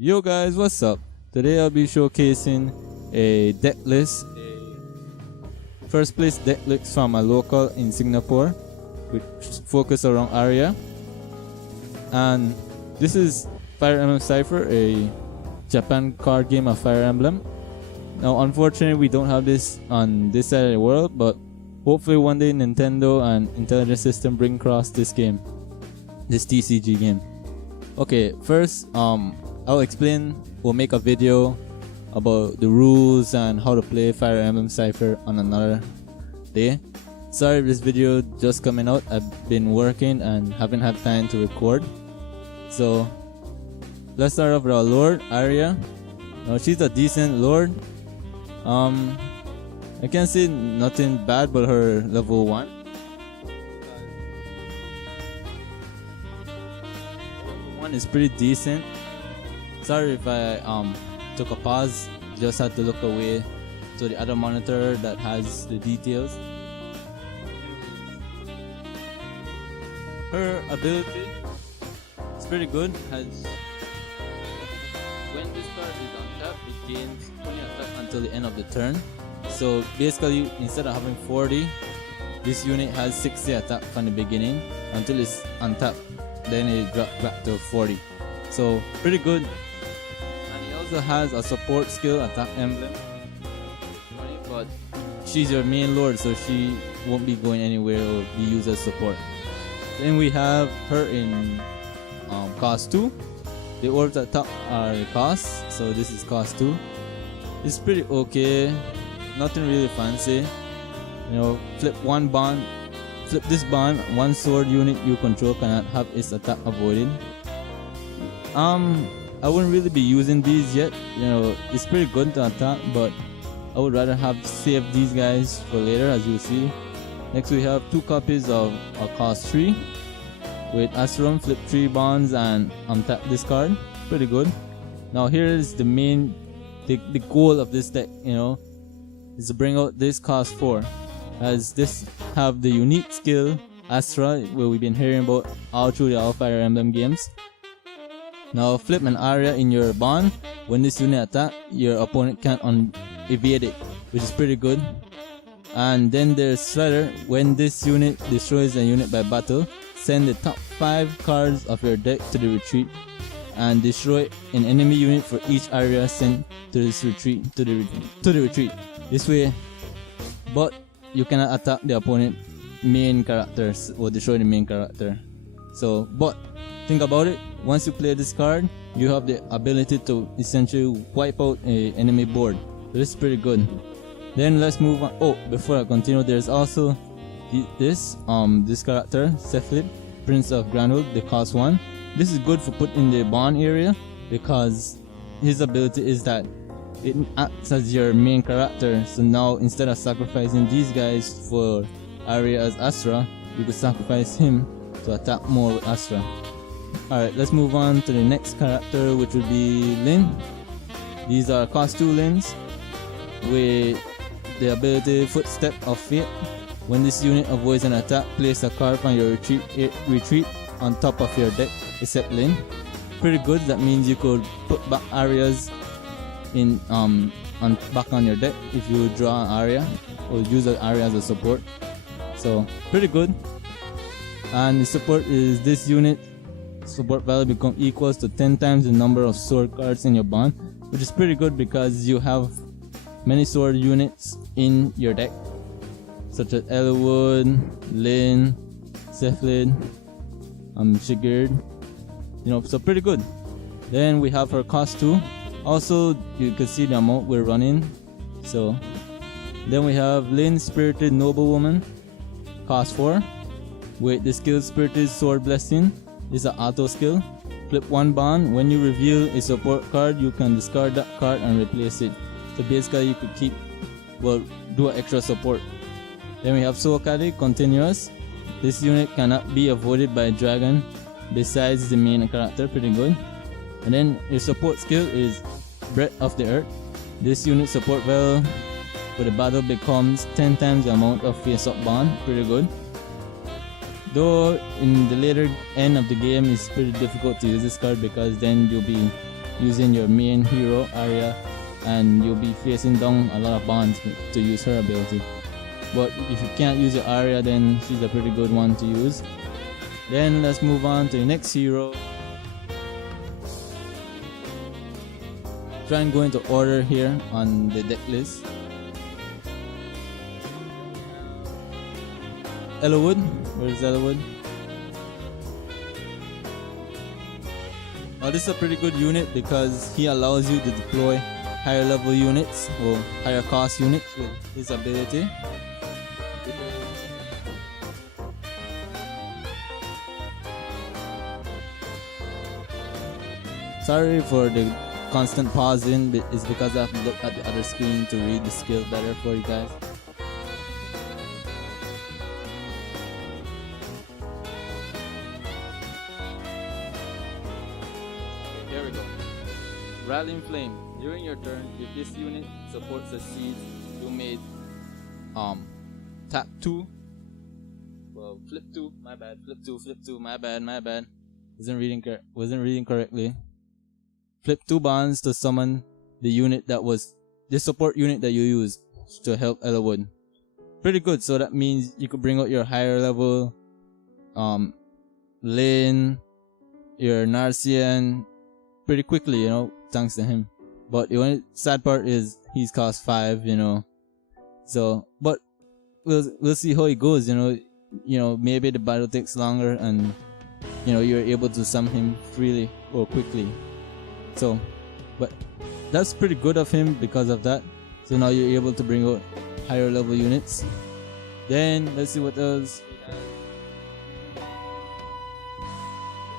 Yo guys, what's up? Today I'll be showcasing a deck list, a first place deck list from a local in Singapore, which focus around Aria. And this is Fire Emblem Cipher, a Japan card game of Fire Emblem. Now unfortunately we don't have this on this side of the world, but hopefully one day Nintendo and Intelligent System bring across this game, this TCG game. Okay, first I'll explain, we'll make a video about the rules and how to play Fire Emblem Cipher on another day. Sorry if this video just coming out, I've been working and haven't had time to record. So let's start off with our Lord, Aria. Now she's a decent Lord. I can't say nothing bad about her level 1. Level 1 is pretty decent. Sorry if I took a pause, just had to look away to the other monitor that has the details. Her ability is pretty good. When this card is on tap, it gains 20 attack until the end of the turn. So basically, instead of having 40, this unit has 60 attack from the beginning until it's untapped. Then it drops back to 40. So pretty good. Also has a support skill, attack emblem, but she's your main lord, so she won't be going anywhere or be used as support. Then we have her in cost 2. The orbs at top are cost, so this is cost 2. It's pretty okay, nothing really fancy. You know, flip one bond, flip this bond, one sword unit you control cannot have its attack avoided. I wouldn't really be using these yet. You know, it's pretty good to attack, but I would rather have saved these guys for later, as you'll see. Next we have 2 copies of cost 3 with Astrum, flip 3 bonds and untap this card. Pretty good. Now here is the main, the goal of this deck, you know, is to bring out this cost 4, as this have the unique skill Astra, where we've been hearing about all through the Fire Emblem games. Now flip an Aria in your bond. When this unit attack, your opponent can't evade it, which is pretty good. And then there's Shredder. When this unit destroys a unit by battle, send the top 5 cards of your deck to the retreat and destroy an enemy unit for each Aria sent to this retreat to the retreat. This way, but you cannot attack the opponent main characters or destroy the main character. So, but think about it, once you play this card, you have the ability to essentially wipe out an enemy board. So this is pretty good. Then let's move on. Oh, before I continue, there's also this character, Cephalid, Prince of Granwood, the cost 1. This is good for putting in the bond area because his ability is that it acts as your main character. So now instead of sacrificing these guys for Aria as Astra, you could sacrifice him to attack more with Astra. Alright, let's move on to the next character, which would be Lyn. These are cost 2 Lyns with the ability Footstep of Fate. When this unit avoids an attack, place a card from your retreat on top of your deck except Lyn. Pretty good. That means you could put back Arias in back on your deck if you draw an Aria or use an Aria as a support. So pretty good. And the support is this unit support value become equals to 10 times the number of sword cards in your bond, which is pretty good because you have many sword units in your deck, such as Elwood, Lyn, Cephalid, Sigurd, you know, so pretty good. Then we have her cost 2. Also, you can see the amount we're running. So then we have Lyn, Spirited Noblewoman, cost 4, with the skill Spirited Sword Blessing. This is an auto skill. Flip 1 bond. When you reveal a support card, you can discard that card and replace it. So basically you could do an extra support. Then we have Soul Caddy, Continuous. This unit cannot be avoided by a dragon besides the main character. Pretty good. And then your support skill is Breath of the Earth. This unit support value for the battle becomes 10 times the amount of face-up bond. Pretty good. Though in the later end of the game it's pretty difficult to use this card because then you'll be using your main hero Aria, and you'll be facing down a lot of bonds to use her ability. But if you can't use your Aria, then she's a pretty good one to use. Then let's move on to the next hero. Try and go into order here on the deck list. Elwood, where's Elwood? Now this is a pretty good unit because he allows you to deploy higher level units or higher cost units with his ability. Sorry for the constant pausing, it's because I have to look at the other screen to read the skill better for you guys. Here we go. Rallying Flame. During your turn, if this unit supports the seeds you made, tap 2. Well, flip 2. My bad. Flip 2. Flip 2. My bad. Wasn't reading correctly. Flip 2 bonds to summon the unit that was the support unit that you used to help Elwood. Pretty good. So that means you could bring out your higher level Lynn, your Narcian pretty quickly, you know, thanks to him. But the only sad part is he's cost 5, you know. So, but we'll see how it goes, you know. Maybe the battle takes longer and you know you're able to summon him freely or quickly. So, but that's pretty good of him because of that. So now you're able to bring out higher level units. Then let's see what else.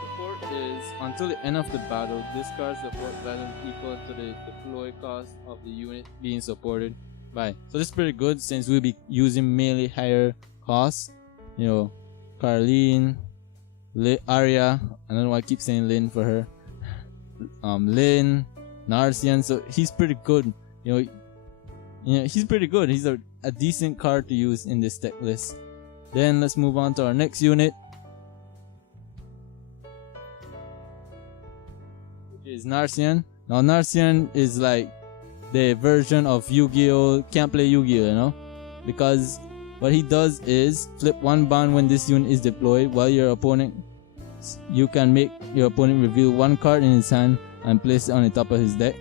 Support is until the end of the battle, discard support balance equal to the deploy cost of the unit being supported by. So this is pretty good since we'll be using mainly higher costs. You know, Carleen, Aria. I don't know why I keep saying Lynn for her. Lynn, Narcian, so he's pretty good. You know, he's pretty good. He's a decent card to use in this deck list. Then let's move on to our next unit, which is Narcian. Now Narcian is like the version of Yu-Gi-Oh! Can't play Yu-Gi-Oh! You know, because what he does is flip 1 bond when this unit is deployed while your opponent. You can make your opponent reveal 1 card in his hand and place it on the top of his deck.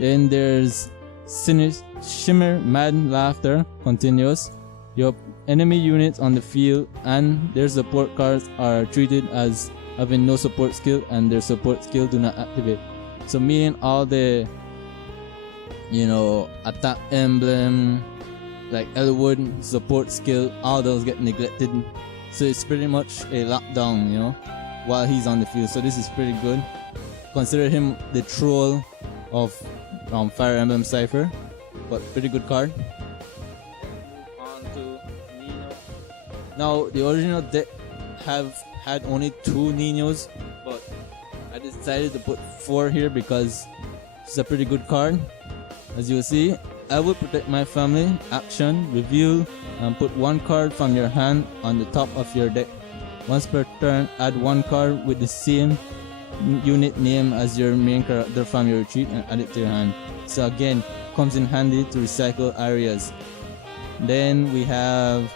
Then there's Shimmer, Mad Laughter, Continuous. Your enemy units on the field and their support cards are treated as having no support skill and their support skill do not activate. So meaning all the, you know, attack emblem, like Elwood, support skill, all those get neglected. So it's pretty much a lockdown, you know, while he's on the field. So this is pretty good. Consider him the troll of Fire Emblem Cipher, but pretty good card. On to Nino. Now the original deck had only 2 Ninos, but I decided to put 4 here because it's a pretty good card. As you will see, I will protect my family, action, reveal, and put 1 card from your hand on the top of your deck. Once per turn, add 1 card with the same unit name as your main character from your retreat and add it to your hand. So again, comes in handy to recycle Arias. Then we have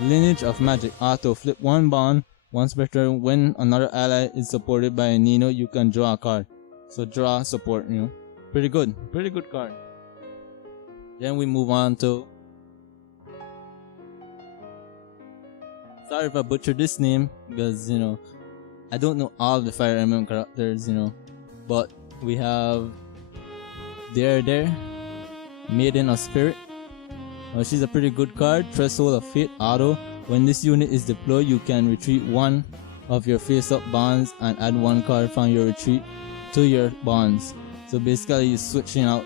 Lineage of Magic. Auto flip 1 bond. Once per turn, when another ally is supported by a Nino, you can draw a card. So draw support, you know. Pretty good card. Then we move on to, sorry if I butchered this name because, you know, I don't know all the Fire Emblem characters, you know, but we have there, Maiden of Spirit. She's a pretty good card. Threshold of Fate, auto. When this unit is deployed, you can retreat 1 of your face-up bonds and add 1 card from your retreat to your bonds. So basically, you're switching out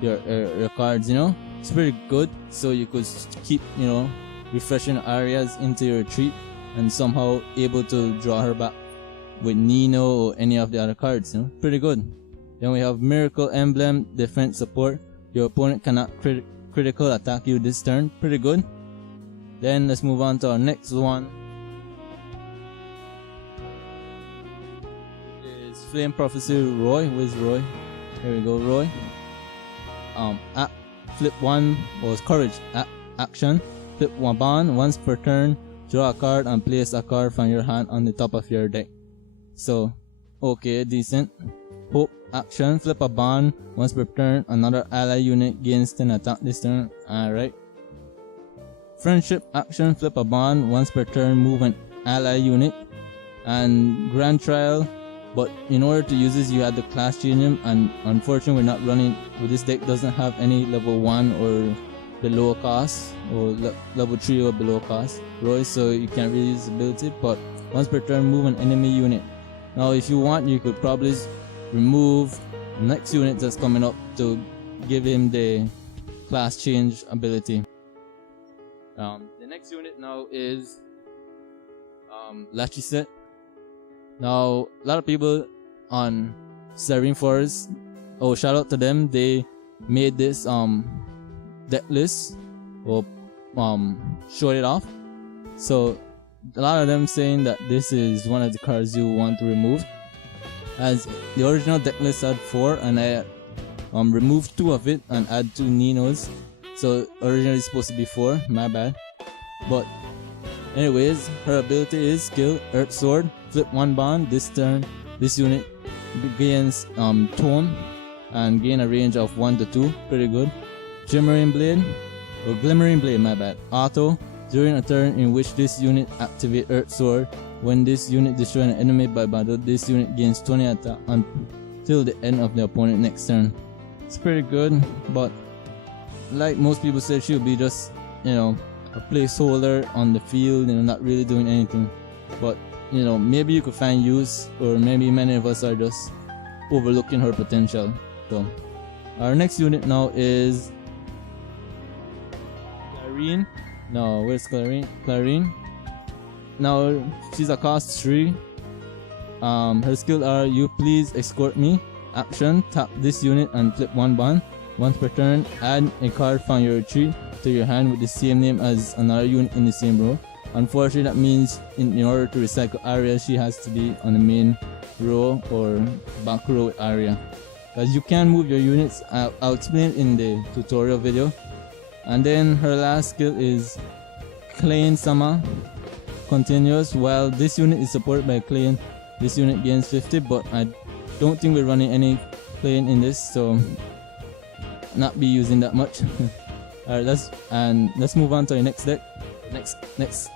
your cards, you know. It's pretty good. So you could keep, you know, refreshing areas into your retreat and somehow able to draw her back with Nino or any of the other cards, you know. Pretty good. Then we have Miracle Emblem, defense support. Your opponent cannot critical attack you this turn. Pretty good. Then let's move on to our next one. It is Flame Prophecy Roy. Where's Roy? Here we go, Roy. Flip one was Courage action. Flip one bond once per turn. Draw a card and place a card from your hand on the top of your deck. So, okay, decent. Hope action. Flip a bond once per turn. Another ally unit gains 10 attack this turn. Alright. Friendship action. Flip a bond once per turn. Move an ally unit. And Grand Trial. But in order to use this, you had to class change him, and unfortunately, we're not running. With this deck, doesn't have any level 1 or below cost, or level 3 or below cost Roy, so you can't really use the ability. But once per turn, move an enemy unit. Now, if you want, you could probably remove the next unit that's coming up to give him the class change ability. The next unit now is Lachi set. Now, a lot of people on Serene Forest, shout out to them, they made this deck list, or showed it off. So a lot of them saying that this is one of the cards you want to remove, as the original deck list had 4 and I removed 2 of it and add 2 Ninos. So originally it's supposed to be 4, my bad. But anyways, her ability is skill Earth Sword. Flip one bond this turn. This unit gains tone and gain a range of 1 to 2. Pretty good. Glimmering Blade, my bad. Auto. During a turn in which this unit activate Earth Sword, when this unit destroys an enemy by battle, this unit gains 20 attack until the end of the opponent next turn. It's pretty good, but like most people said, she'll be just, a placeholder on the field, not really doing anything. But maybe you could find use, or maybe many of us are just overlooking her potential. So our next unit now is Clarine. No, where's Clarine? Clarine. Now she's a cost 3. Her skills are: you please escort me. Action, tap this unit and flip one bond. Once per turn, add a card from your retreat to your hand with the same name as another unit in the same row. Unfortunately, that means in order to recycle Aria, she has to be on the main row or back row with Aria. Because you can move your units, I'll explain it in the tutorial video. And then her last skill is Clan Sama continuous. While this unit is supported by Clan, this unit gains 50, but I don't think we're running any Clan in this, so not be using that much. Alright, let's move on to our next deck.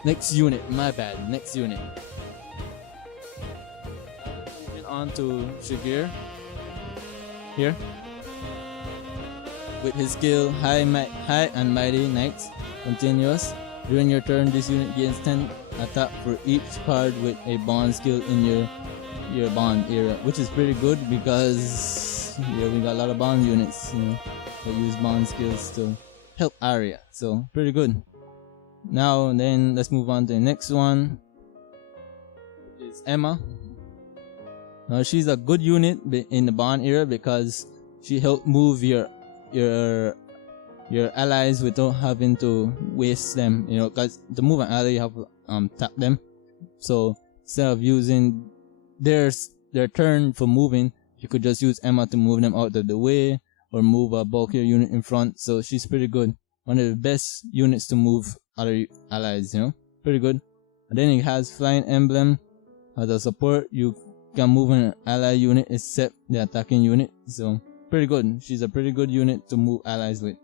Next unit, my bad, next unit. Moving on to Shigir here. With his skill High and Mighty Knights continuous. During your turn, this unit gains 10 attack for each card with a bond skill in your bond era, which is pretty good because we got a lot of bond units that use bond skills to help Aria. So pretty good. Now then, let's move on to the next one. Is Emma. Now she's a good unit in the bond era because she helped move your allies without having to waste them. Because to move an ally you have to tap them. So instead of using their turn for moving, you could just use Emma to move them out of the way or move a bulkier unit in front. So she's pretty good. One of the best units to move other allies, pretty good. And then it has Flying Emblem as a support. You can move an ally unit except the attacking unit, so pretty good. She's a pretty good unit to move allies with.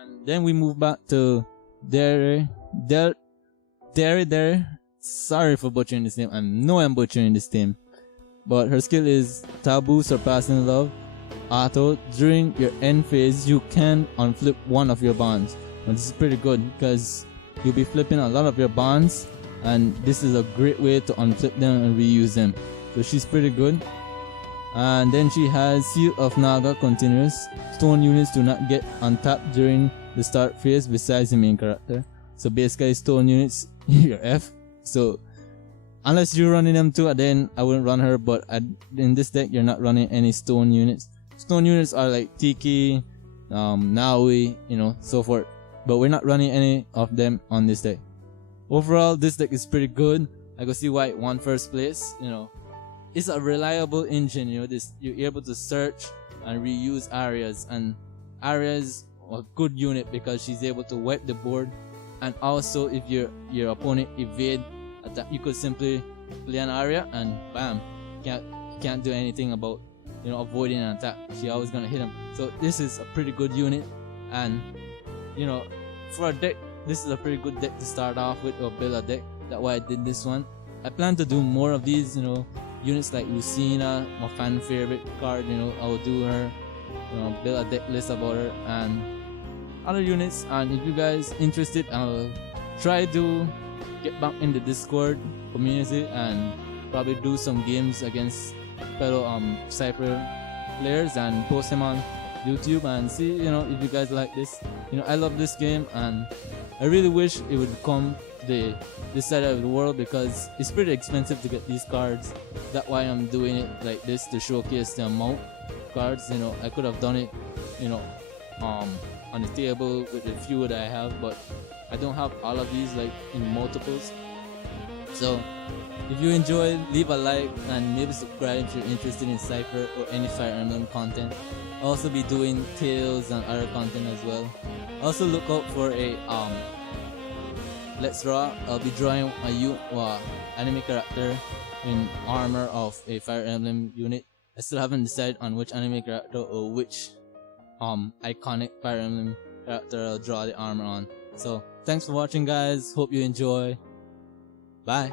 And then we move back to Dere. Sorry for butchering this name. I know I'm butchering this name, but her skill is Taboo Surpassing Love. Auto. During your end phase, you can unflip one of your bonds. And this is pretty good because you'll be flipping a lot of your bonds, and this is a great way to unflip them and reuse them. So she's pretty good. And then she has Seal of Naga continuous. Stone units do not get untapped during the start phase besides the main character. So basically stone units, your F. So unless you're running them too, then I wouldn't run her, but in this deck you're not running any stone units. Stone units are like Tiki, Naui, so forth. But we're not running any of them on this deck. Overall, this deck is pretty good. I could see why it won first place. You know, it's a reliable engine. You know, this you're able to search and reuse Arias, and Aria is a good unit because she's able to wipe the board, and also if your opponent evade attack, you could simply play an Aria and bam, can't do anything about, you know, avoiding an attack. She always gonna hit him. So this is a pretty good unit, and you know, for a deck, this is a pretty good deck to start off with or build a deck. That's why I did this one. I plan to do more of these, you know, units like Lucina, my fan favorite card. You know, I will do her, you know, build a deck list about her and other units. And if you guys interested, I'll try to get back in the Discord community and probably do some games against fellow Cipher players and post them on YouTube and see, you know, if you guys like this. You know, I love this game and I really wish it would come this side of the world because it's pretty expensive to get these cards. That's why I'm doing it like this, to showcase the amount of cards. You know, I could have done it, you know, on the table with the few that I have, but I don't have all of these like in multiples. So if you enjoyed, leave a like and maybe subscribe if you're interested in Cipher or any Fire Emblem content. I'll also be doing tales and other content as well. Also look out for a Let's Draw. I'll be drawing a anime character in armor of a Fire Emblem unit. I still haven't decided on which anime character or which iconic Fire Emblem character I'll draw the armor on. So thanks for watching, guys. Hope you enjoy. Bye.